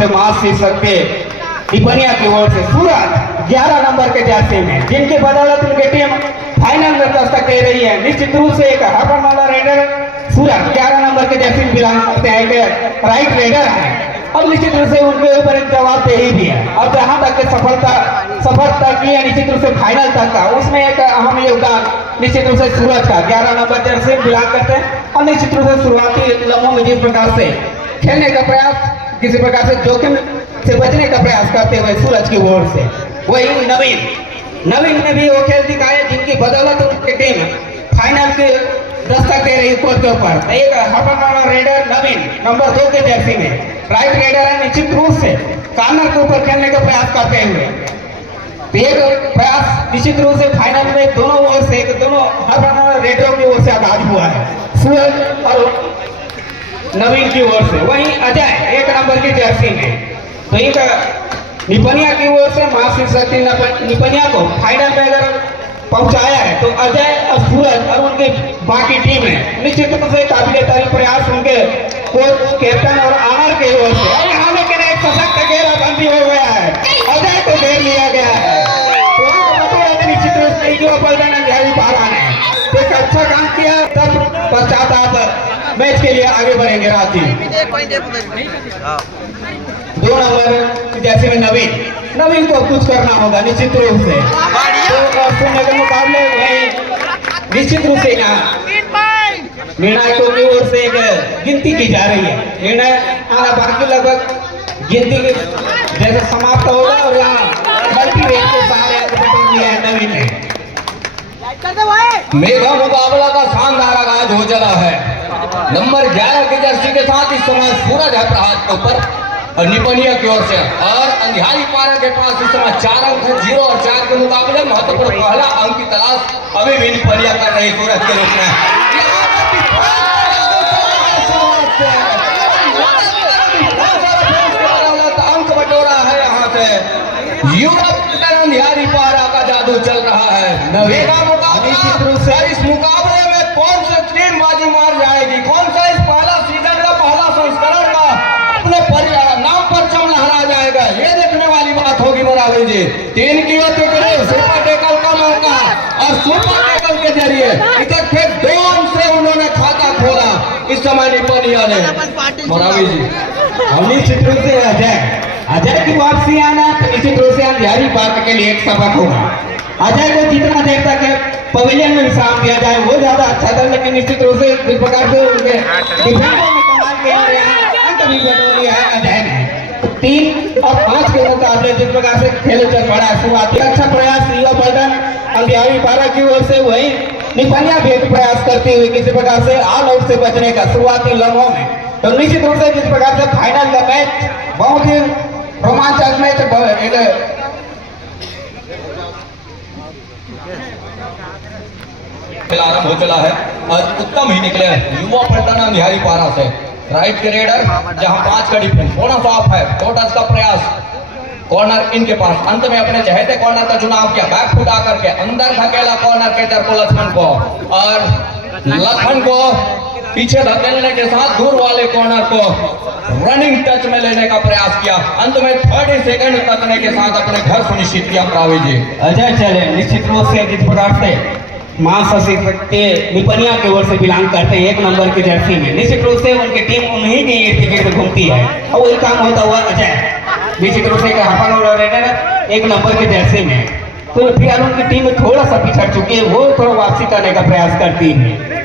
से मास शीर्षक के टिपनिया की ओर से सूरज 11 नंबर के जर्सी में, जिनकी बदौलत उनकी टीम फाइनल में दस्तक दे रही है। निश्चित रूप से एक हर्बन वाला रेडर सूरज 11 नंबर के जर्सी में बिलोंग करते हैं, एक राइट रेडर है और निश्चित रूप से उनके ऊपर एक जवाबदेही भी है। और जहां तक सफर तक की है निश्चित रूप से फाइनल तक का, उसमें एक अहम योगदान निश्चित रूप से सूरज का 11 नंबर जर्सी में बिलोंग करते हैं। और निश्चित रूप से शुरुआती लम्हों में जिस प्रकार से खेलने का प्रयास, किसी प्रकार से जोखिम से बचने का प्रयास करते हुए सूरज की ओर से, वही नवीन ने भी वो खेल दिखाया जिनकी बदौलत उनकी टीम फाइनल के दस्तक दे रही कोर्ट के ऊपर। एक हर्बन रेडर नवीन नंबर 2 के जर्सी में राइट रेडर है, निश्चित रूप से कॉर्नर के ऊपर खेलने का प्रयास करते हुए एक प्रयास निश्चित रूप से फाइनल में दोनों ओर से दोनों हर्बन रेडरों की ओर से आगाज हुआ है, सूरज और नवीन की ओर से। वहीं अजय 1 नंबर की जर्सी में तो एक निपनिया की ओर से मास्टर शक्ति निपनिया को फाइनल में अगर पहुंचाया है तो अजय और सूरज और उनकी बाकी टीम है निश्चित रूप से काबिल तारीफ प्रयास उनके कोच, कैप्टन और आनर की ओर से। और यहाँ लेकिन एक सशक्त घेराबंदी हो गया है, अजय को घेर लिया गया है। तो निश्चित रूप से जो बलदान बिहारी पारा ने एक अच्छा काम किया, तब पश्चात आप मैच के लिए आगे बढ़ेंगे। राजी 2 नंबर जैसे में नवीन को कुछ करना होगा निश्चित रूप से। तो सुनने के मुकाबले वही निश्चित रूप से यहाँ निर्णायकों की ओर से एक गिनती की जा रही है। निर्णय आना बाकी लगभग गिनती जैसे समाप्त होगा और यहाँ मल्टी रेट के सहारे लिया है नवीन ने। मेगा मुकाबला का शानदार आगाज हो चला है। नंबर 11 की जर्सी के साथ इस समय सूरज है प्रहार के ऊपर और निपनिया की ओर से, और अंधियारी पारा के पास इस समय 4 अंक है। 0 और 4 के मुकाबले महत्वपूर्ण पहला अंक की तलाश अभी भी निपनिया कर रही सूरज के रूप में। अंक बटोरा है यहाँ से यूरोप अंधियारी पारा का जादू चल रहा है। नवेगा मुकाबला, इस मुकाबले में कौन सी टीम बाजी मार जाएगी, कौन सा इस पहला सीजन का पहला संस्करण का अपने नाम पर चम लहरा जाएगा, ये देखने वाली बात होगी। मुरारी जी 3 की सुपर टेकल का मौका और सुपर टेकल के जरिए इकट्ठे 2 अंक से उन्होंने खाता खोला इस समय निपनिया ने। मुरारी जी हम निश्चित रूप से अजय की वापसी आना तो निश्चित रूप से अंधियारी पार्क के लिए एक सबक होगा। अजय को जितना देर तक पवेलियन में विश्राम दिया जाए वो ज्यादा अच्छा था, लेकिन निश्चित रूप से जिस प्रकार से उनके डिफेंडर में कमाल किया अंक भी बटोर लिया है अजय ने। 3 और 5 के मुकाबले जिस प्रकार से खेल चल पड़ा है, शुरुआती अच्छा प्रयास युवा बलदान अंधियारी पारा की ओर से, वही निपनिया भी एक प्रयास करती हुई किसी प्रकार से ऑल आउट से बचने का शुरुआती लम्हों में। तो निश्चित रूप से जिस प्रकार से फाइनल का मैच बहुत ही रोमांचक मैच आरंभ हो चला है और उत्तम ही निकले युवा पलटना अंधियारी पारा से। राइट के रेडर जहां 5 का डिफेंस थोड़ा सा ऑफ है, तो टच का प्रयास, कॉर्नर इनके पास, अंत में अपने चहेते कॉर्नर का चुनाव किया, बैक फुट आकर के अंदर धकेला कॉर्नर कैचर को लखन को, और लखन को पीछे धकेलने के साथ दूर वाले कॉर्नर को रनिंग टच में लेने का प्रयास किया, अंत में 30 सेकंड तकने के साथ अपने घर सुनिश्चित किया। प्रावी जी अजय चले निश्चित रूप से जिस प्रकार से के निपनिया की ओर से बिलोंग करते हैं 1 नंबर की जर्सी में, निश्चित रूप से उनकी टीम उन्हीं के इर्द गिर्द घूमती है और वही काम होता हुआ अजय निश्चित रूप से 1 नंबर की जर्सी में। तो फिलहाल उनकी टीम थोड़ा सा पिछड़ चुकी है, वो थोड़ा वापसी करने का प्रयास करती है।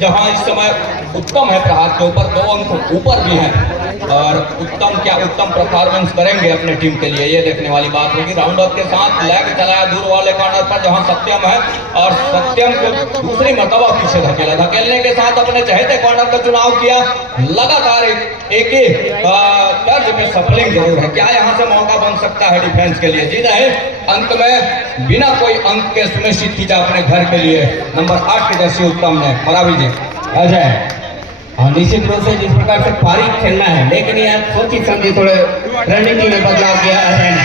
जहां इस समय उत्तम है प्रहार के ऊपर, 2 अंक ऊपर भी हैं और उत्तम क्या उत्तम परफॉर्मेंस करेंगे अपने टीम के लिए, ये देखने वाली बात होगी। राउंड अप के साथ लेग चलाया दूर वाले कॉर्नर पर जहां सत्यम है और सत्यम को दूसरी मर्तबा पीछे धकेला, धकेलने के साथ अपने चहेते कॉर्नर का चुनाव किया। लगातार एक ही तर्ज में सफलिंग जरूर है, क्या यहाँ से मौका बन सकता है डिफेंस के लिए? जी नहीं, अंत में बिना कोई अंक के सुनिश्चित किया अपने घर के लिए नंबर 8 के जैसे उत्तम ने। मरावी जी अजय और निश्चित रूप से जिस प्रकार से फारिग खेलना है, लेकिन यार सोची समझी थोड़े रणनीति में बदलाव किया अजय ने।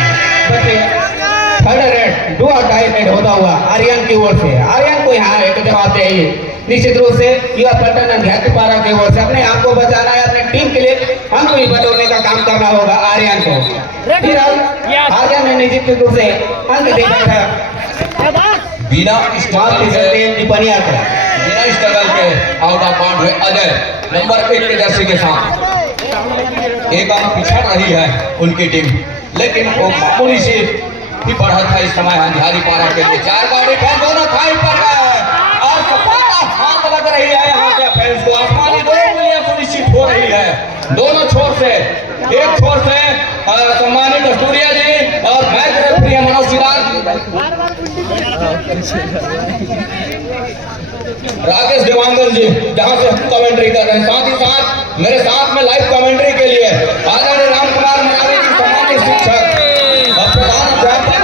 थर्ड रेड डुआ टाई रेड होता हुआ आर्यन की ओर से, आर्यन को यहाँ एक जवाब दे निश्चित रूप से युवा पलटन अंध्यात्मपारा की ओर से अपने आप को बचाना है, अपने टीम के लिए अंक भी बटोरने का काम करना होगा आर्यन को। फिलहाल आर्यन ने निश्चित रूप से अंक देखा था बिना स्ट्रगल के टिप्पणियां का बिना स्ट्रगल के आउट ऑफ बाउंड हुए अजय नंबर 1 के जर्सी के साथ एक अंक पिछड़ रही है उनकी टीम, लेकिन वो मामूली से ही बढ़त है इस समय अंधियारी पारा के लिए। 4 गाड़ी फैन दोनों थाई पर है और सफलता हाथ लग रही है यहाँ के फैंस को। आसमानी दो उंगलियां सुनिश्चित हो रही है दोनों छोर से। एक छोर से सम्मानित कस्तूरिया जी और मैच रेफरी मनोज सिराज, राकेश देवांगन जी जहां से हम कमेंट्री कर रहे हैं। साथ ही साथ मेरे साथ में लाइव कमेंट्री के लिए आदरणीय राम कुमार मनाली जी सम्मानित शिक्षक और प्रधान अध्यापक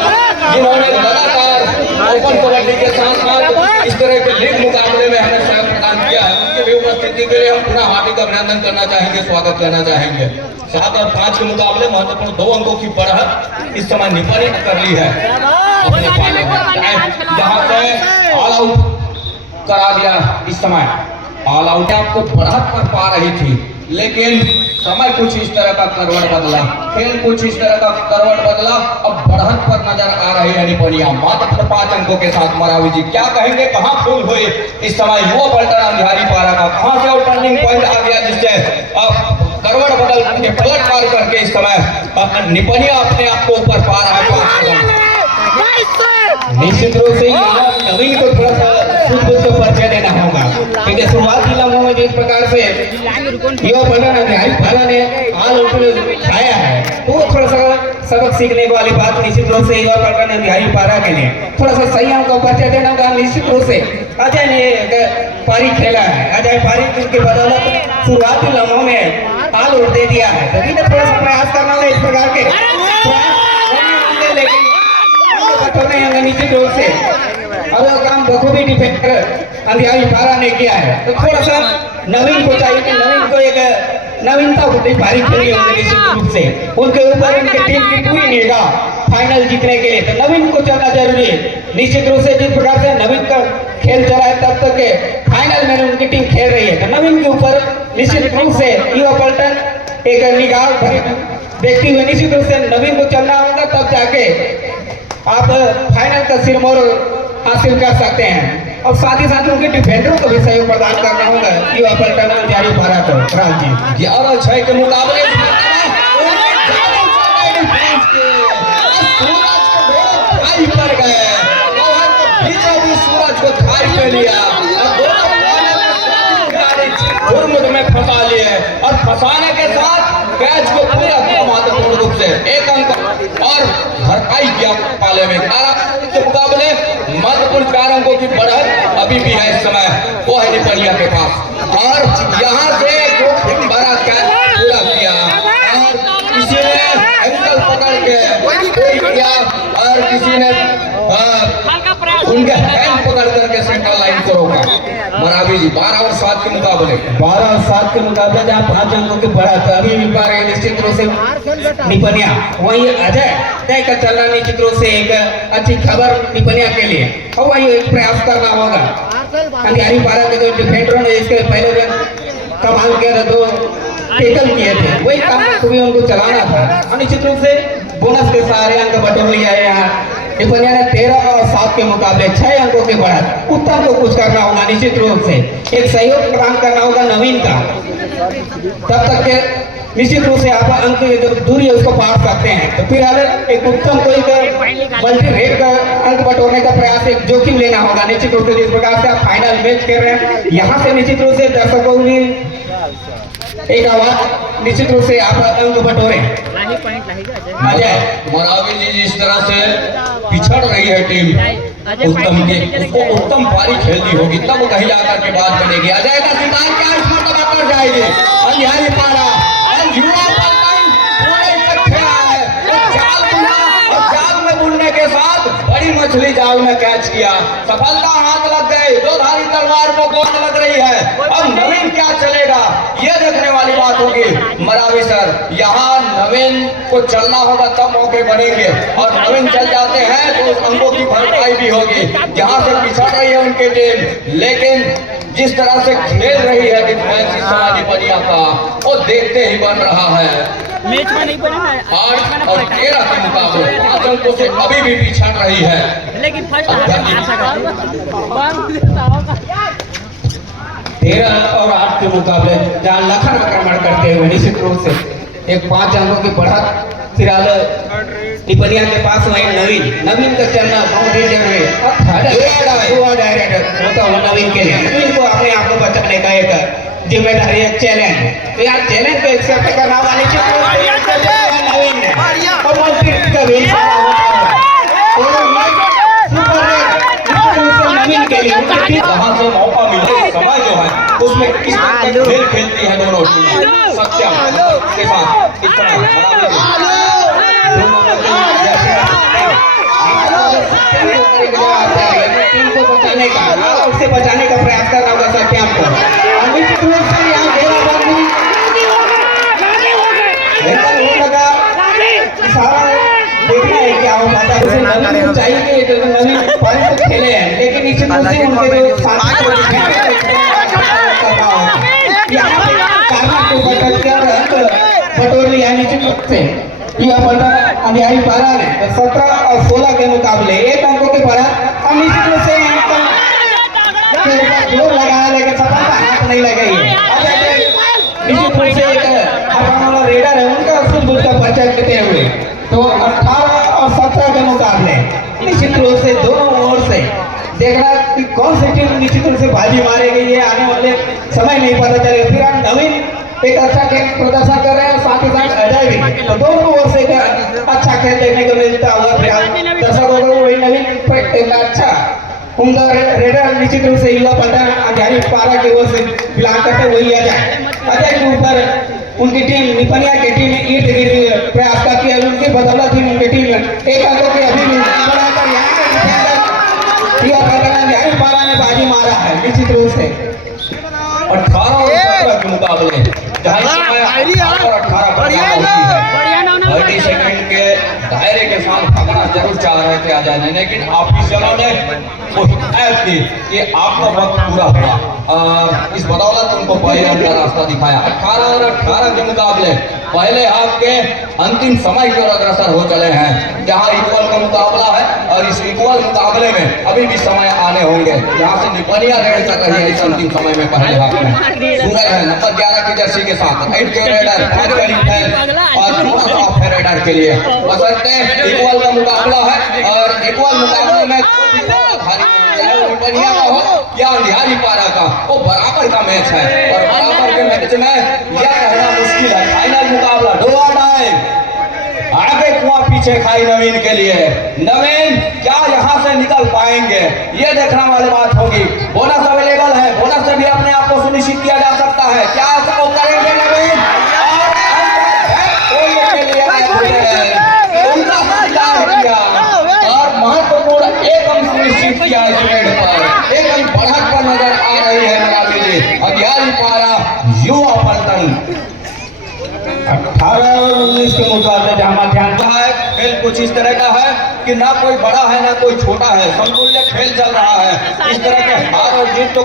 जिन्होंने लगातार ओपन कबड्डी के साथ साथ इस तरह के लीग मुकाबले में हमें सहयोग प्रदान किया है। उनकी भी उपस्थिति के लिए हम पुनः हार्दिक अभिनंदन करना चाहेंगे, स्वागत करना चाहेंगे। 7 और 5 के मुकाबले महत्वपूर्ण 2 अंकों की बढ़त इस समय निपारित कर ली है अपने पाले में, जहां से ऑल आउट करा दिया। इस समय ऑल आउट आपको बढ़त पर पा रही थी, लेकिन समय कुछ इस तरह का करवट बदला, खेल कुछ इस तरह का करवट बदला, अब बढ़त पर नजर आ रही है निपनिया मात्र 5 अंकों के साथ। मरावी जी क्या कहेंगे, कहां भूल हुई इस समय युवा पलटन अंधियारी पारा का, कहां से वो टर्निंग पॉइंट आ गया जिससे अब करवट बदल के पलट मार करके इस समय निपनिया अपने आप को ऊपर पा रहा है। निश्चित रूप से नवीन को थोड़ा सा सुध परिचय देना होगा, क्योंकि शुरुआती लम्हों में जिस प्रकार से युवा पलटन अंधियारी पारा ने हाल उठाया है, तो वो थोड़ा सा सबक सीखने वाली बात निश्चित रूप से युवा पलटन अंधियारी पारा के लिए थोड़ा सा संयम का परिचय देना होगा। निश्चित रूप से अजय ने पारी खेला है, अजय पारी की बदौलत शुरुआती लम्हों में हाल उठ दे दिया है, तभी तो थोड़ा सा प्रयास करना है इस प्रकार के, लेकिन निश्चित रूप से और वो काम बखूबी डिफेंडर अंधियारी पारा ने किया है। तो थोड़ा सा नवीन को चाहिए कि नवीन को एक नवीनता होती पारी खेलनी होगी निश्चित रूप से, उनके ऊपर उनकी टीम की पूरी निगाह फाइनल जीतने के लिए, तो नवीन को चलना जरूरी है। निश्चित रूप से जिस प्रकार से नवीन का खेल चला है तब तक के फाइनल में उनकी टीम खेल रही है, तो नवीन के ऊपर निश्चित रूप से युवा पलटन एक निगाह देखते हुए निश्चित रूप से नवीन को चलना होगा, तब जाके आप फाइनल का सिरमौर हासिल कर सकते हैं। और साथ ही साथ उनके डिफेंडरों को भी सहयोग प्रदान करना होगा युवा पलटन अंधियारी पारा को। राम जी 11-6 के मुकाबले पर गए, सूरज को थाई पे लिया में फंसा लिए और फंसाने के साथ कैच को पूरा महत्वपूर्ण रूप से 1 अंक और भरपाई किया पाले में। के मुकाबले महत्वपूर्ण 4 अंकों की बढ़त अभी भी है इस समय, वो है निपनिया के पास। और यहाँ से जो बड़ा कैच पूरा किया और किसी ने एंकल पकड़ के किया और किसी ने उनके हैंड पकड़ करके सेंटर लाइन को रोका। मरावी जी 12 और 7 के मुकाबले 12 और 7 के मुकाबले जहाँ 5 अंकों की बढ़त अभी भी पा रहे निश्चित रूप से निपनिया, वही अजय तय कर चल रहा निश्चित रूप से एक अच्छी खबर निपनिया के लिए, और वही एक प्रयास करना होगा। अंधियारी पारा के जो डिफेंडरों ने इसके पहले कमाल किया था, 2 टेकल किए थे, वही काम भी उनको चलाना था और निश्चित रूप से बोनस के सहारे अंक बटोर लिया है। यहाँ निपनिया ने 13 और 7 के मुकाबले 6 अंकों के बढ़त, उत्तम को कुछ करना होगा निश्चित रूप से, एक सहयोग प्रदान करना होगा नवीन का, तब तक के निश्चित रूप से आप अंक जो दूरी है उसको पार सकते हैं। तो फिर एक उत्तम को एक मल्टी रेट का अंक बटोरने का प्रयास, एक जोखिम लेना होगा निश्चित रूप से। जिस प्रकार से आप फाइनल मैच खेल रहे हैं, यहाँ से निश्चित रूप से दर्शकों ने एक आवाज निश्चित रूप से आप अंक बटोरे। अजय मरावी जी जिस तरह से पिछड़ रही है टीम उत्तम के, उसको उत्तम पारी खेलनी होगी, तब कहीं जाकर के बात बनेगी। अजय का शिकार क्या इस मरतबा कर जाएगी अंधियारी पारा और युवा पलटन पूरे इकट्ठे आए, जाल में बुनने के साथ बड़ी मछली जाल में कैच किया, सफलता हाथ लग गई, 2 धारी तलवार को गोंद लग रही है। अब नवीन क्या चलेगा ये देखने वाली बात होगी। मरावी सर, यहाँ नवीन को चलना होगा तब मौके बनेंगे, और नवीन चल जाते हैं तो उस अंगों की भरपाई भी होगी। जहाँ से पिछड़ रही है उनकी टीम, लेकिन जिस तरह से खेल रही है डिफेंस समाधि बनिया का, वो देखते ही बन रहा है। मैच में नहीं बना है 8 और 13 के मुकाबले 5 अंकों से अभी भी पिछड़ रही है। लेकिन फर्स्ट 13 और 8 के मुकाबले जहाँ लखन आक्रमण करते हुए निश्चित रूप से एक 5 अंकों की बढ़त फिलहाल टिपनिया के पास वही नवीन का चलना बहुत ही जरूरी होता हुआ नवीन के लिए, नवीन को अपने आप को बचाने का एक जिम्मेदारी, एक चैलेंज। तो यार चैलेंज को एक्सेप्ट करना वाले नवीन है और नवीन के लिए जहाँ से मौका मिले समय जो है उसमें किस तरह का खेल खेलती है दोनों टीम। सत्यम के साथ इस तरह टीम को बचाने का, उससे बचाने का प्रयास कर रहा होगा सत्यम को। निश्चित रूप से यहाँ सारा देखना है क्या हो पाता है। नवीन को चाहिए कि नवीन पारी तो खेले हैं, लेकिन निश्चित रूप से उनके जो साथी बटोर लिया निश्चित रूप से। यह पता अंधियारी पारा ने 17 और 16 के मुकाबले 1 अंकों के बढ़त और निश्चित रूप से जोर लगाया, लेकिन सफलता हाथ नहीं लगाई है। निश्चित रूप से वाला रेडर है उनका सूझबूझ का परिचय देते हुए तो 18 और 17 के मुकाबले निश्चित रूप से दोनों ओर से देखना कि कौन सी टीम निश्चित रूप से बाजी मारेगी, ये आने वाले समय नहीं पता चलेगा। फिर हम नवीन एक अच्छा खेल प्रदर्शन कर रहे हैं, साथ ही साथ अजय भी, तो दोनों ओर से अच्छा खेल देखने को मिलता हुआ दर्शकों को वही नवीन एक अच्छा उनका रेडर निश्चित रूप से युवा पता अंधियारी पारा की ओर से बिलोंग करते वही अजय के ऊपर उनकी टीम निपनिया की टीम ईट गिर प्रयास करती है। उनकी बदौलत ही उनकी टीम 1 अंकों की अभी बढ़ाकर अंधियारी पारा ने बाजी मारा है निश्चित रूप से। 18 और 17 के मुकाबले जहाँ 30 सेकंड के दायरे के साथ भागना जरूर चाह रहे थे अजय ने, लेकिन ऑफिसरों ने कोशिश की कि आपका वक्त पूरा हुआ। इस बदौलत उनको पहले रन का रास्ता दिखाया। 18 और 18 के मुकाबले पहले हाफ के अंतिम समय की ओर अग्रसर हो चले हैं, जहां इक्वल का मुकाबला है और इस इक्वल मुकाबले में अभी भी समय आने होंगे, जहां से निपनिया रेड कर रही है इस अंतिम समय में पहले हाफ में। सूरज है नंबर 11 की जर्सी के साथ, राइट के रेडर और थोड़ा सा ऑफ है रेडर के लिए। बसंते इक्वल का मुकाबला है और इक्वल मुकाबले में निपनिया का हो या अंधियारी पारा का, वो बराबर का मैच है और बराबर के मैच में यह कहना मुश्किल है। फाइनल मुकाबला डो और डाई, आगे कुआं पीछे खाई नवीन के लिए। नवीन क्या यहाँ से निकल पाएंगे ये देखने वाली बात होगी। बोनस अवेलेबल है, बोनस से भी अपने आप को सुनिश्चित किया जा सकता है। क्या ऐसा वो करेंगे नवीन? और महत्वपूर्ण 1 अंक सुनिश्चित किया इस रेड पर, 1 अंक बढ़त पर नजर आ रही है मरावी जी। अंधियारी पारा युवा पलटन 18 और 19 के मुकाबले जहाँ ध्यान है। खेल कुछ इस तरह का है कि ना कोई बड़ा है ना कोई छोटा है, समतुल्य खेल चल रहा है। इस तरह के हार और जीत तो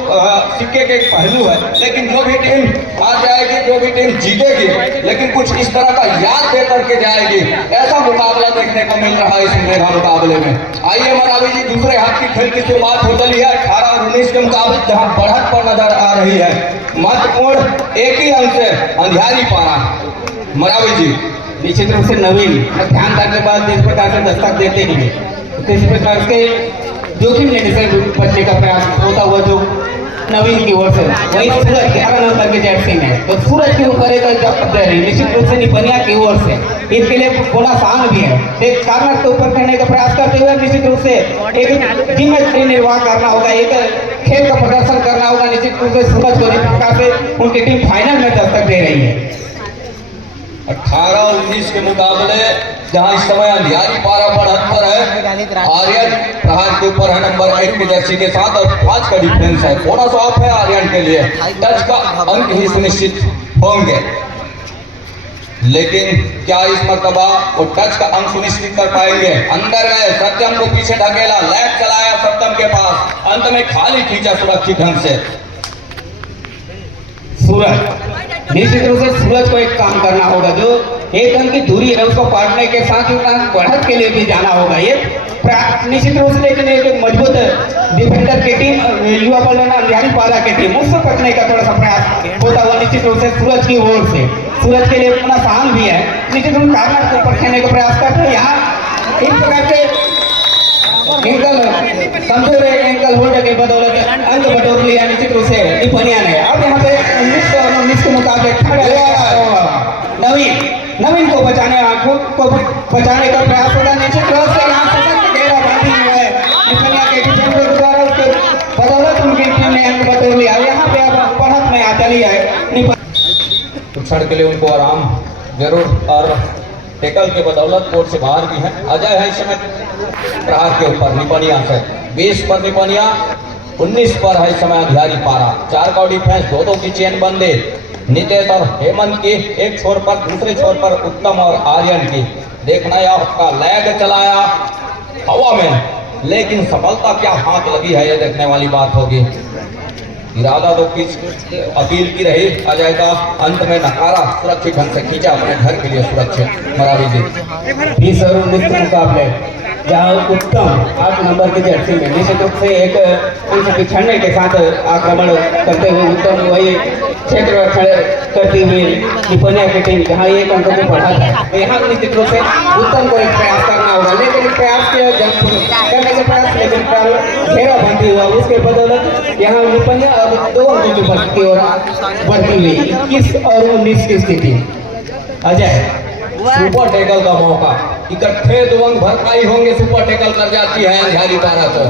सिक्के के एक पहलू है, लेकिन जो भी टीम हार जाएगी, जो भी टीम जीतेगी, लेकिन कुछ इस तरह का याद दे करके जाएगी, ऐसा मुकाबला देखने को मिल रहा है इस मेगा मुकाबले में। आइए मरावी जी, दूसरे हाथ की खेल की शुरुआत हो चली है। 18 और 19 के मुकाबले जहाँ बढ़त पर नजर आ रही है, महत्वपूर्ण 1 ही अंक से अंधियारी पारा। मरावी जी निश्चित रूप से नवीन ध्यान करने के बाद जिस प्रकार से दस्तक देते हैं, किस प्रकार के जोखिम लेने से बचने का प्रयास होता हुआ जो नवीन की ओर से, वही सूरज 11 नंबर के जर्सी में, तो सूरज के ऊपर एक निश्चित रूप से निपनिया की ओर से इसके लिए बड़ा आसान भी है। एक कार्नर के ऊपर करने का प्रयास करते हुए निश्चित रूप से एक जिम्मेदारी निर्वाह करना होगा, एक खेल का प्रदर्शन करना होगा। निश्चित रूप से सूरज को जिस प्रकार से उनकी टीम फाइनल में दस्तक दे रही है। 18-19 के मुकाबले जहां इस समय अंधियारी पारा 72 है, आर्यन प्रहार के ऊपर है नंबर 1 की जर्सी के साथ और 5 का डिफरेंस है। बोनस ऑफ है आर्यन के लिए, टच का अंक ही सुनिश्चित होंगे, लेकिन क्या इस मर्तबा वो टच का अंक सुनिश्चित कर पाएंगे? अंदर गए, सत्यम को पीछे ढकेला, लेग चलाया सत्यम के पास, अंत में खाली खींचा सुरक्षित ढंग से। सूरज निश्चित रूप से सूरज को एक काम करना होगा, जो एक अंक की दूरी है उसको पाटने के साथ ही बढ़त के लिए भी जाना होगा। ये निश्चित रूप से, लेकिन एक मजबूत डिफेंडर की टीम युवा पलटन अंधियारी पारा की टीम उससे पकड़ने का थोड़ा सा प्रयास होता हुआ निश्चित रूप से सूरज की ओर से, सूरज के लिए अपना स्थान भी है, निश्चित रूप से कार्नर को पकड़ने का प्रयास करते हैं। यहाँ इस प्रकार के एंकल कमजोर एंकल होल्ड के बदौलत अंक बटोर लिया निश्चित रूप से निपनिया ने। अब यहाँ पे 19 के मुकाबले नवीन को बचाने का प्रयास होगा। निश्चित रूप से यहाँ सशक्त घेरा बांधी हुआ है निपनिया के डिफेंडर द्वारा, उसके बदौलत उनकी टीम ने अंक बटोर लिया। यहाँ पे अब बढ़त में आ चली है, क्षण के लिए उनको आराम जरूर, और टेकल के बदौलत कोर्ट से बाहर भी है। अजय है इस समय प्रहार के ऊपर निपनिया से, 20 पर निपनिया, 19 पर है इस समय अंधियारी पारा। 4 का डिफेंस, 2-2 की चेन बंदे, नितेश और हेमंत की एक छोर पर, दूसरे छोर पर उत्तम और आर्यन की। देखना यह का लैग चलाया हवा में, लेकिन सफलता क्या हाथ लगी है ये देखने वाली बात होगी। इरादा तो किस अपील की रही, अजय का अंत में नकारा, सुरक्षित ढंग से खींचा अपने घर के लिए सुरक्षित। मरावी जी 20 और 19 के मुकाबले जहाँ उत्तम 8 नंबर की जर्सी में निश्चित रूप से एक अंक पिछड़ने के साथ आक्रमण करते हुए उत्तम वही क्षेत्र करती हुई निपनिया की टीम जहाँ एक अंक को बढ़ा था, तो यहाँ निश्चित रूप से उत्तम को एक प्रयास करना होगा, लेकिन प्रयास किया करने के प्रयास, लेकिन घेरा बनती हुआ उसके बदौलत यहाँ निपनिया अब 2 अंकों की बढ़त की ओर बढ़ती हुई 21 और 19 की स्थिति। अजय सुपर टेकल का मौका, इकट्ठे 2 अंक भरपाई होंगे, सुपर टेकल कर जाती है अंधियारी पारा तो,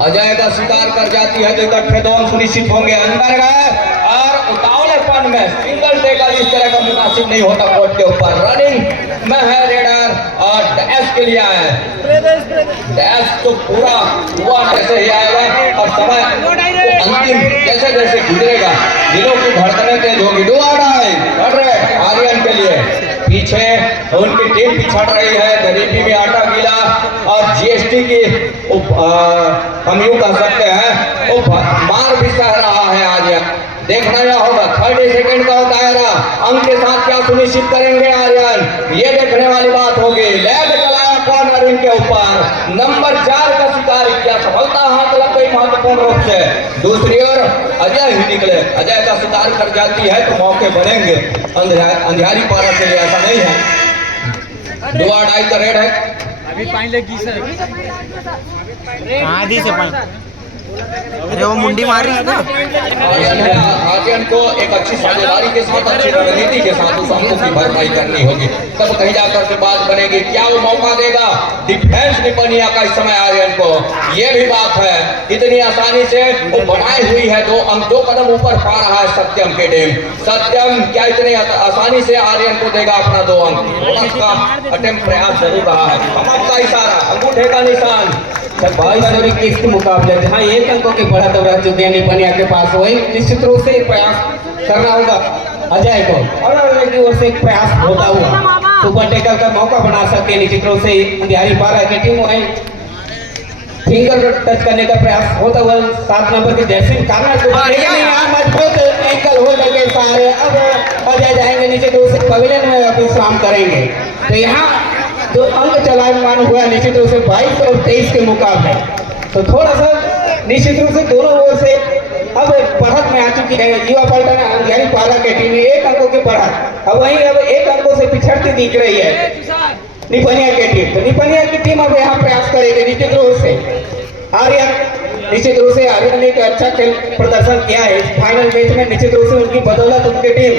अजय का शिकार कर जाती है तो इकट्ठे 2 अंक सुनिश्चित होंगे। अंदर गए और उतावलेपन में सिंगल टेकल इस तरह का मुनासिब नहीं होता कोर्ट के ऊपर। रनिंग में है रेडर और डैश के लिए आए, डैश तो पूरा हुआ कैसे ही आएगा और समय अंतिम जैसे जैसे गुजरेगा दिलों की धड़कनें तेज होगी। आर्यन के लिए पीछे उनकी टीम पिछड़ रही है, गरीबी में आटा गीला और जीएसटी की हम यूं कह सकते हैं वो मार भी सह रहा है आर्यन। देखना यह होगा 3rd सेकंड का दायरा, अंक के साथ क्या सुनिश्चित करेंगे आर्यन, ये देखने वाली बात होगी। लेग चलाया कॉर्नर इनके ऊपर, नंबर 4 का शिकार किया, सफलता हाथ लग गई महत्वपूर्ण रूप से। दूसरी ओर अजय ही निकले, अजय का शिकार कर जाती है तो मौके बनेंगे अंधियारी पारा के लिए, ऐसा नहीं है। 2-2 का रेड है अभी पानी लगी सर, आधी से पानी, अरे वो मुंडी मार रही है ना। आर्यन को एक अच्छी साझेदारी के साथ, अच्छी रणनीति के साथ उस अंकों की भरपाई करनी होगी, तब कहीं जाकर के बात बनेगी। क्या वो मौका देगा डिफेंस निपनिया का इस समय आर्यन को, ये भी बात है। इतनी आसानी से वो बनाई हुई है 2 अंक, 2 कदम ऊपर पा रहा है सत्यम की टीम। सत्यम क्या इतनी आसानी से आर्यन को देगा अपना 2 अंक? बोनस का अटेम्प्ट प्रयास जरूर रहा है, कमर का इशारा, अंगूठे का निशान। 22 और 21 के मुकाबले जहाँ 1 अंकों की बढ़त रह चुकी है निपनिया के पास, वही निश्चित रूप से प्रयास करना होगा अजय को, और अजय की ओर से एक प्रयास होता हुआ सुपर टेकल का मौका बना सके निश्चित रूप से अंधियारी पारा की टीम। वही फिंगर टच करने का प्रयास होता हुआ 7 नंबर के जैसे कार्नर को, लेकिन यहाँ मजबूत एंकल होल्डर के सहारे अब अजय जाएंगे निश्चित रूप से पवेलियन में विश्राम करेंगे। तो यहाँ जो अंक चलायमान हुआ निश्चित रूप से 22 और 23 के मुकाबले, तो थोड़ा सा निश्चित रूप से दोनों ओर से अब बढ़त में आ चुकी है युवा पलटन अंधियारी पारा की टीम, 1 अंकों की बढ़त, अब वहीं अब 1 अंकों से पिछड़ती दिख रही है निपनिया की टीम। तो निपनिया की टीम अब यहाँ प्रयास करेगी निश्चित रूप से। आर्यन निश्चित रूप से आर्यन ने एक अच्छा खेल प्रदर्शन किया है फाइनल मैच में, निश्चित रूप से उनकी बदौलत उनकी टीम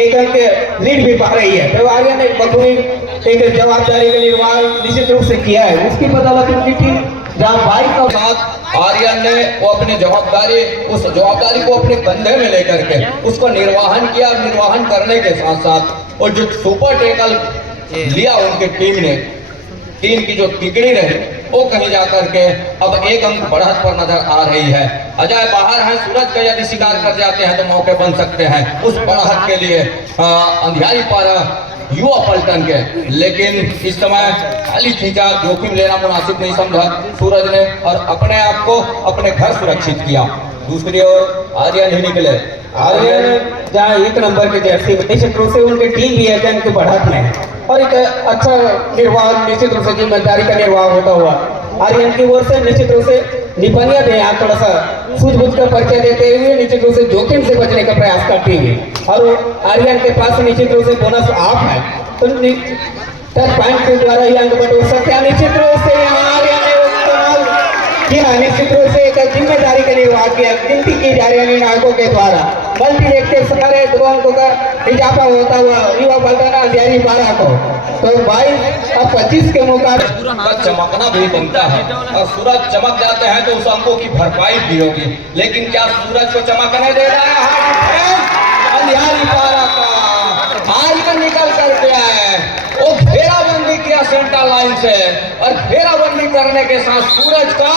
1 अंक लीड भी पा रही है। तो आर्यन ने बखूबी एक जवाबदारी का निर्वाह निश्चित रूप से किया है, उसकी बदौलत उनकी टीम जहाँ 22 का साथ आर्यन ने वो अपनी जवाबदारी, उस जवाबदारी को अपने कंधे में लेकर के उसको निर्वाहन किया। निर्वाहन करने के साथ साथ और जो सुपर टेकल लिया उनके टीम की जो तिकड़ी रही वो कहीं जाकर के अब एक अंक बढ़त पर नजर आ रही है। अजय बाहर है, सूरज का यदि शिकार कर जाते हैं तो मौके बन सकते हैं उस बढ़त के लिए अंधियारी पारा युवा पलटन के, लेकिन इस समय खाली खींचा, जोखिम लेना मुनासिब नहीं समझा सूरज ने और अपने आप को अपने घर सुरक्षित किया। दूसरी ओर आर्यन ही निकले। आर्यन जहाँ 1 नंबर के जर्सी में निश्चित रूप से उनकी टीम भी है उनकी बढ़त में और एक अच्छा निर्वाह, निश्चित रूप से जिम्मेदारी का निर्वाह होता हुआ आर्यन की ओर से निश्चित रूप से निपनिया ने यहाँ थोड़ा सा सूझबूझ का परिचय देते हुए निश्चित रूप से जोखिम से बचने का प्रयास करती है और आर्यन के पास निश्चित रूप से बोनस ऑफ है तो टच पॉइंट के द्वारा ही अंक बटोर सकते हैं। निश्चित रूप से यहाँ आर्यन ने इस्तेमाल किया, निश्चित रूप से एक जिम्मेदारी का निर्वाह किया। गिनती की जा रही है अंकों के द्वारा बल्कि देखते सारे 2 अंकों का इजाफा होता हुआ युवा पलटन अंधियारी पारा को तो 22 और 25 के मुकाबले चमकना भी बनता है और सूरज चमक जाते हैं तो उस अंकों की भरपाई भी होगी, लेकिन क्या सूरज को चमकने दे रहा है अंधियारी पारा का? आर्यन निकल करके आए, वो घेराबंदी किया सेंटर लाइन से और घेराबंदी करने के साथ सूरज का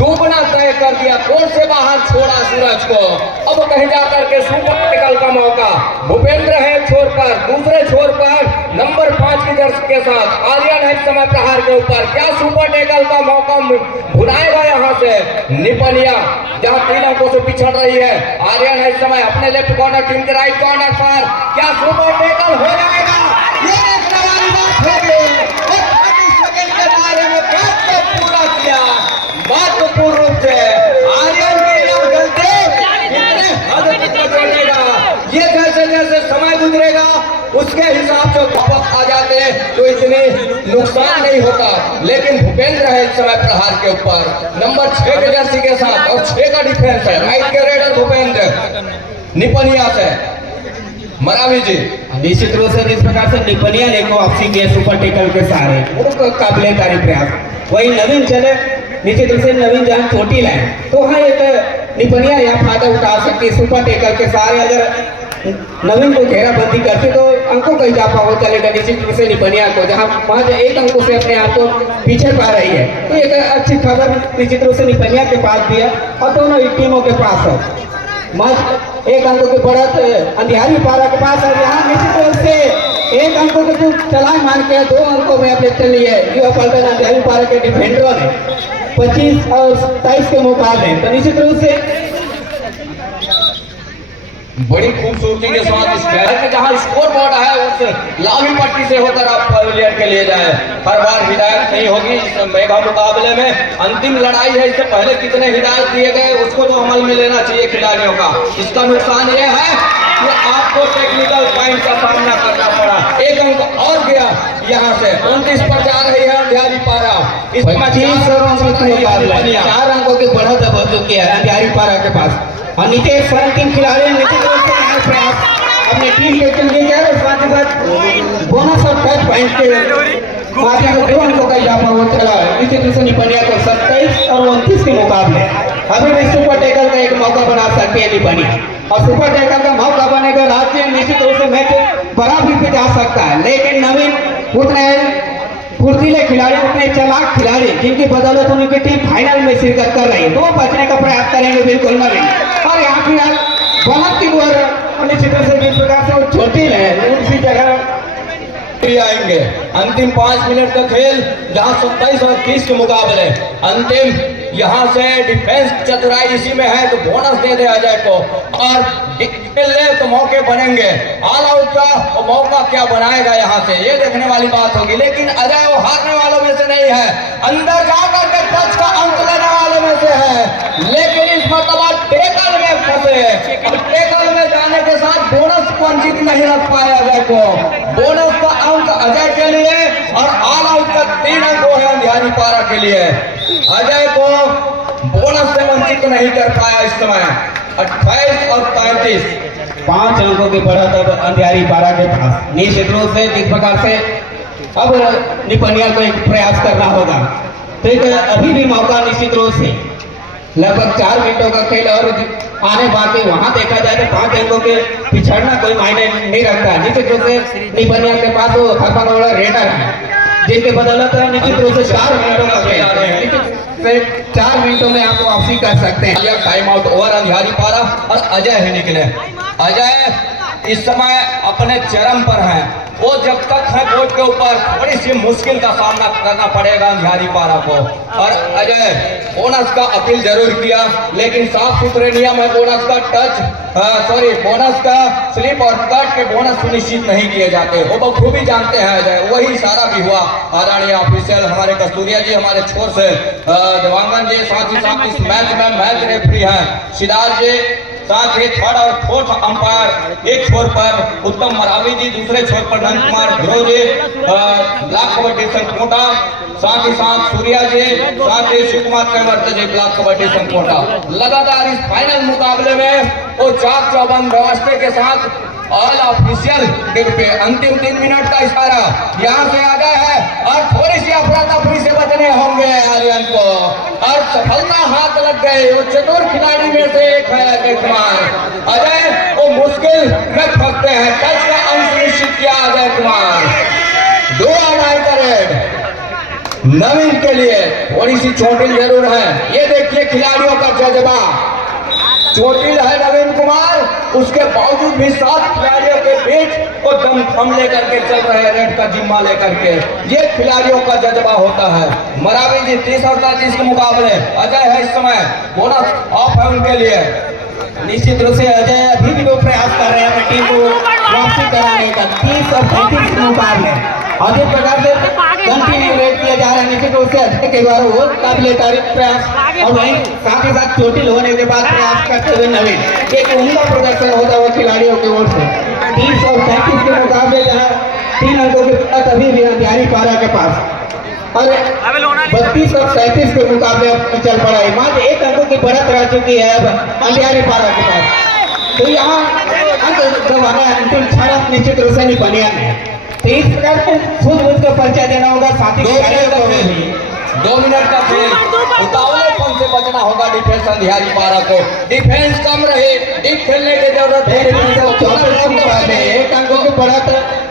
डूबना तय कर दिया, कोर्ट से बाहर छोड़ा सूरज को। अब कहीं जाकर के सुपर टेकल का मौका भूपेंद्र है छोर पर, दूसरे छोर पर नंबर 5 की जर्सी के साथ आर्यन है इस समय प्रहार के ऊपर। क्या सुपर टेकल का मौका भुलाएगा यहाँ से निपनिया जहाँ 3 अंकों से पिछड़ रही है? आर्यन है इस समय अपने लेफ्ट कॉर्नर, टीम के राइट कॉर्नर पर, क्या सुपर टेकल हो जाएगा? ये देखने वाली बात होगी। 25 सेकंड के दायरे में क्या पूरा किया महत्वपूर्ण रूप से आर्यन की यह गलती इतने हद तक चलेगा, ये जैसे जैसे समय गुजरेगा उसके हिसाब से वापस आ जाते हैं तो इतने नुकसान नहीं होता, लेकिन भूपेंद्र है इस समय प्रहार के ऊपर नंबर 6 के जर्सी के साथ और 6 का डिफेंस है राइट के रेडर भूपेंद्र निपनिया से। मरावी जी निश्चित रूप से जिस प्रकार से निपनिया ने को वापसी किया सुपर टेकल के सारे वो काबिले तारीफ प्रयास, वही नवीन चले निश्चित रूप से नवीन जहाँ चोटी लाए तो हाँ एक निपनिया यहाँ फायदा उठा सकती है सुपर टेकल के सारे। अगर नवीन को घेराबंदी करते तो अंकों का इजाफा हो चलेगा निश्चित रूप से निपनिया को, जहाँ महज 1 अंकों से अपने आप को पीछे पा रही है तो एक अच्छी खबर निश्चित रूप से निपनिया के पास भी है और दोनों ही टीमों के पास है। महज 1 अंकों की बढ़त अंधियारी पारा के पास है, यहाँ निश्चित रूप से 1 अंकों को जो चलान मान के 2 अंकों में अपने चल लिए युवा पलटन अंधियारी पारा के डिफेंडरों ने 25 और 27 के मुकाबले तो निश्चित रूप से बड़ी खूबसूरती के साथ इस शहर में जहाँ स्कोर बोर्ड है उस लामी पट्टी से होकर आप पवेलियन के लिए जाए। हर बार हिदायत नहीं होगी इस मेगा मुकाबले में, अंतिम लड़ाई है, इससे पहले कितने हिदायत दिए गए उसको तो अमल में लेना चाहिए खिलाड़ियों का। इसका नुकसान ये है कि आपको टेक्निकल पॉइंट का सामना करना पड़ा। 1 अंक और गया यहाँ से 29 पर जा रही है अंधियारी पारा। इस 4 अंकों की बढ़त अब हो चुकी है अंधियारी पारा के पास और नीचे रैंकिंग खिलाड़ी निश्चित रूप से यहाँ प्रयास अपने टीम के लिए साथ ही साथ बोनस और टच पॉइंट के माध्यम से 2 अंकों का इजाफा हो चला है। निश्चित रूप से निपनिया को 27 और 29 के मुकाबले अभी भी सुपर टेकल का एक मौका बना सकती है निपनिया और सुपर टेकल का मौका बनेगा राज्य निश्चित रूप से मैच बराबरी पे जा सकता है, लेकिन नवीन उतने फुर्तीले खिलाड़ी, उतने चालाक खिलाड़ी जिनकी बदौलत उनकी टीम फाइनल में शिरकत कर रही है तो बचने का प्रयास करेंगे बिल्कुल नवीन। और यहाँ फिलहाल बहुत की ओर निश्चित रूप से जिस प्रकार से वो चोटिल है उसी जगह आएंगे। अंतिम 5 मिनट का खेल जहां 27 और 30 के मुकाबले अंतिम यहाँ से डिफेंस चतुराई इसी में है तो बोनस दे दे अजय को और ले तो मौके बनेंगे। ऑल आउट का वो मौका क्या बनाएगा यहाँ से ये देखने वाली बात होगी, लेकिन अजय वो हारने वालों में से नहीं है, अंदर जाकर के टच का अंक लेने वालों में से है, लेकिन इस मतलब टेकल में फंसे। टेकल में जाने के साथ बोनस वंचित नहीं रख पाए अजय को। बोनस का अंक अजय के लिए और ऑल आउट का 3 अंक है अंधियारी पारा के लिए। अजय को बोनस से वंचित नहीं कर पाया इस समय। 28 और 35 5 अंकों की बढ़त अब अंधियारी पारा के पास। निश्चित रूप से जिस प्रकार से अब निपनिया को एक प्रयास करना होगा तो एक अभी भी मौका निश्चित रूप से लगभग 4 मिनटों का खेल और आने बाकी वहां देखा जाए तो 5 अंकों के पिछड़ना कोई मायने नहीं रखता। निश्चित रूप से निपनिया के पास वो हरपन वाला रेडर है, जिनके बदौलत निश्चित रूप से 4 मिनटों का खेल आ रहे हैं। 4 मिनटों में आप वापसी कर सकते हैं। टाइम आउट ओवर अंधियारी पारा और अजय है निकले। अजय इस समय अपने चरम पर हैं। वो जब तक है बोर्ड के ऊपर बड़ी सी मुश्किल का सामना करना पड़ेगा अंधियारी पारा को। और अजय बोनस का अपील जरूर किया, लेकिन साफ सुथरे नियम है बोनस का बोनस का स्लिप और कट के बोनस सुनिश्चित नहीं किए जाते। वो बखूबी जानते हैं अजय, वही इशारा भी हुआ आदरणीय ऑफिशियल हमारे कस्तूरिया जी, हमारे छोर से देवांगन जी, साथ ही साथ इस मैच में मैच रेफरी हैं सिद्धार्थ जी, साथ ही थर्ड और फोर्थ अंपायर एक छोर पर उत्तम मरावी जी, दूसरे छोर पर नंद कुमार ध्रुव जी, ब्लॉक कबड्डी संघ कोटा, साथ ही साथ सूर्या जी, साथ ही शिव कुमार कैवर्त जी, ब्लॉक कबड्डी संघ कोटा। लगातार इस फाइनल मुकाबले में वो चाक चौबंद व्यवस्था के साथ ऑल ऑफिशियल पे अंतिम 3 मिनट का इशारा यहाँ से आ गया है और थोड़ी सी अफरा तफरी से बचने होंगे आर्यन को, और सफलता हाथ लग गए। वो चतुर खिलाड़ी में से एक है अजय कुमार। अजय वो मुश्किल में फंसते हैं, टच का अंश निश्चित किया अजय कुमार। 2 आउट का रेड नवीन के लिए थोड़ी सी चोटिल जरूर है। ये देखिए खिलाड़ियों का जज्बा, चोटिल है नवीन कुमार, उसके बावजूद भी 7 खिलाड़ियों के बीच वो दम थम लेकर के चल रहे हैं, रेड का जिम्मा लेकर के। ये खिलाड़ियों का जज्बा होता है। मरावी जी 30 और 33 के मुकाबले अजय है इस समय, बोनस ऑफ है उनके लिए। निश्चित रूप से अजय अभी भी वो प्रयास कर रहे हैं अपनी टीम को वापसी कराने का। 30 और 35 के मुकाबले और जिस प्रकार से कंटिन्यू रेड किया जा रहा है, निश्चित रूप से अजय के द्वारा वो काबिले तारीफ प्रयास, और वहीं साथ ही साथ चोटिल होने के बाद प्रयास करते हुए नवीन एक उम्दा प्रदर्शन होता हुआ खिलाड़ियों की ओर से। 30 और 35 के मुकाबले जहाँ 3 अंकों के साथ अभी भी अंधियारी पारा के पास, और 32 और 37 के मुकाबले अब चल पड़ा है। मात्र 1 अंकों की बढ़त रह चुकी है अब अंधियारी पारा के पास। तो यहाँ अंक जब हमें अंतिम क्षण निश्चित रूप से नहीं बनिया है, तो इस प्रकार से खुद मुझको परिचय देना होगा साथी 2 मिनट का खेल, उतावलेपन से बचना होगा डिफेंस अंधियारी पारा को। डिफेंस कम रहे, डीप खेलने की जरूरत है। 1 अंकों की बढ़त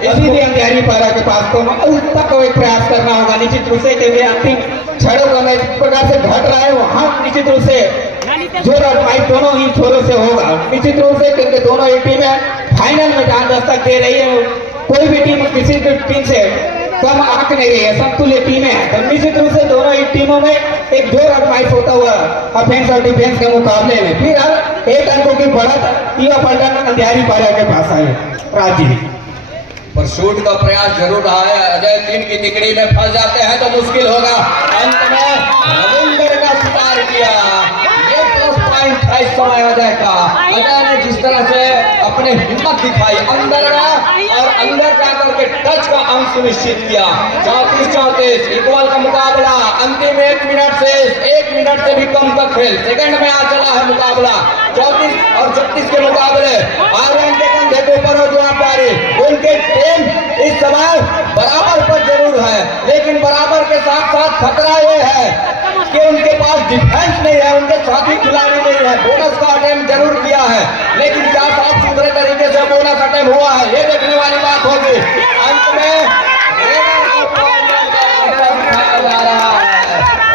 अभी भी अंधियारी पारा के पास, तो उस तक कोई प्रयास करना होगा निश्चित रूप से, क्योंकि अंतिम क्षणों का मैच जिस प्रकार से घट रहा है वहाँ निश्चित रूप से जोर और फाइट दोनों ही छोरों से होगा निश्चित रूप से, क्योंकि दोनों ही टीमें फाइनल में जान दस्तक दे रही है। कोई भी टीम किसी भी टीम से कम आंक नहीं रही है, समतुल्य टीमें हैं। तो निश्चित रूप से दोनों ही टीमों में एक जोर और फाइट होता हुआ ऑफेंस और डिफेंस के मुकाबले में फिर 1 अंकों की बढ़त युवा पलटन अंधियारी पारा के पास आई। राजीव पर शूट का प्रयास जरूर रहा है। अजय टीम की तिकड़ी में फंस जाते हैं तो मुश्किल होगा। अंत में रविंदर का शिकार किया, ये प्लस पॉइंट है इस समय अजय का। अजय ने जिस तरह से अपने हिम्मत दिखाई, अंदर गया और अंदर जाकर के टच का अंक सुनिश्चित किया। 34-34 इक्वल का मुकाबला, अंतिम 1 मिनट से 1 मिनट से भी कम का खेल, सेकंड में आ चला है मुकाबला। 34 और 36 के मुकाबले आर्यन के कंधे के ऊपर हो जवाबदारी। उनके टीम इस समय बराबर पर जरूर है, लेकिन बराबर के साथ साथ खतरा ये है कि उनके पास डिफेंस नहीं है, उनके साथी खिलाड़ी नहीं है। बोनस का अटेम्प्ट जरूर किया है, लेकिन क्या साफ सुथरे तरीके से बोनस अटेम्प्ट हुआ है, ये देखने वाली बात होगी। अंत में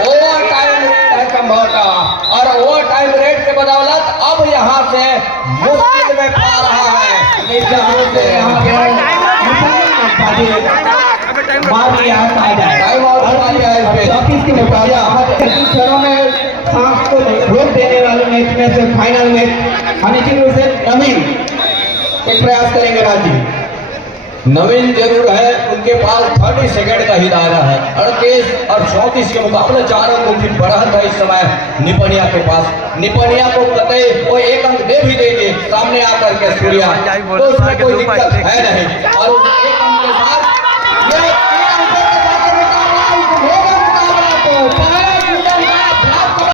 ओवर टाइम रेट है संभवतः, और ओवर टाइम रेट के बदौलत अब यहाँ से मुश्किल में पा रहा है। क्षणों में सांस को रोक देने वाले मैच में से फाइनल मैच निश्चित रूप से नवीन एक प्रयास करेंगे। राजीव नवीन जरूर है, उनके पास 30 सेकंड का ही दायरा है। 38 और 34 के मुकाबले 4 अंकों की बढ़त है इस समय निपनिया के पास। निपनिया को कतई वो 1 अंक दे भी देंगे सामने आकर के सूर्या, तो उसमें कोई दिक्कत है नहीं। और